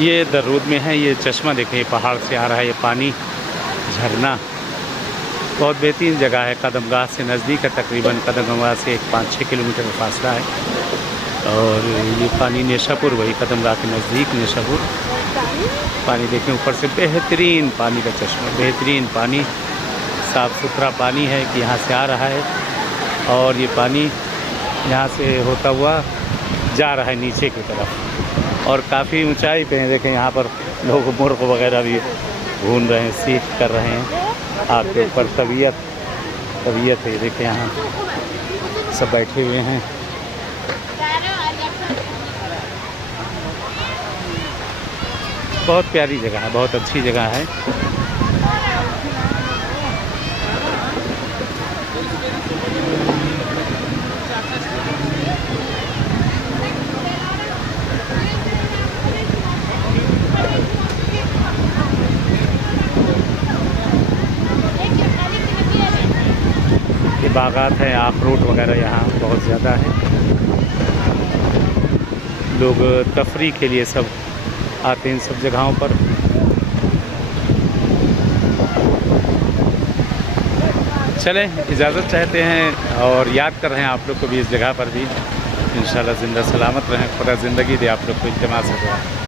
ये दर्रूद में है, ये चश्मा देखिए पहाड़ से आ रहा है ये पानी झरना। बहुत बेहतरीन जगह है, कदमगाह से नज़दीक है, तकरीबन कदमगाह से 5-6 किलोमीटर का फासला है। और ये पानी नेशापुर, वही कदमगाह के नज़दीक नेशापुर। पानी देखें ऊपर से, बेहतरीन पानी का चश्मा, बेहतरीन पानी, साफ़ सुथरा पानी है कि यहाँ से आ रहा है। और ये पानी यहाँ से होता हुआ जा रहा है नीचे की तरफ और काफ़ी ऊंचाई पे है। देखें यहाँ पर लोग मुर्ग वगैरह भी घूम रहे हैं, सीख कर रहे हैं। आपके ऊपर तबीयत है, देखें यहाँ सब बैठे हुए हैं। बहुत प्यारी जगह है, बहुत अच्छी जगह है। ये बागात हैं, अखरोट वगैरह यहाँ बहुत ज़्यादा है। लोग तफरी के लिए सब आते हैं इन सब जगहों पर। चलें, इजाज़त चाहते हैं और याद कर रहे हैं आप लोग को भी इस जगह पर भी इंशाल्लाह ज़िंदा सलामत रहें, खुदा ज़िंदगी दे आप लोग को। इल्तिमास है।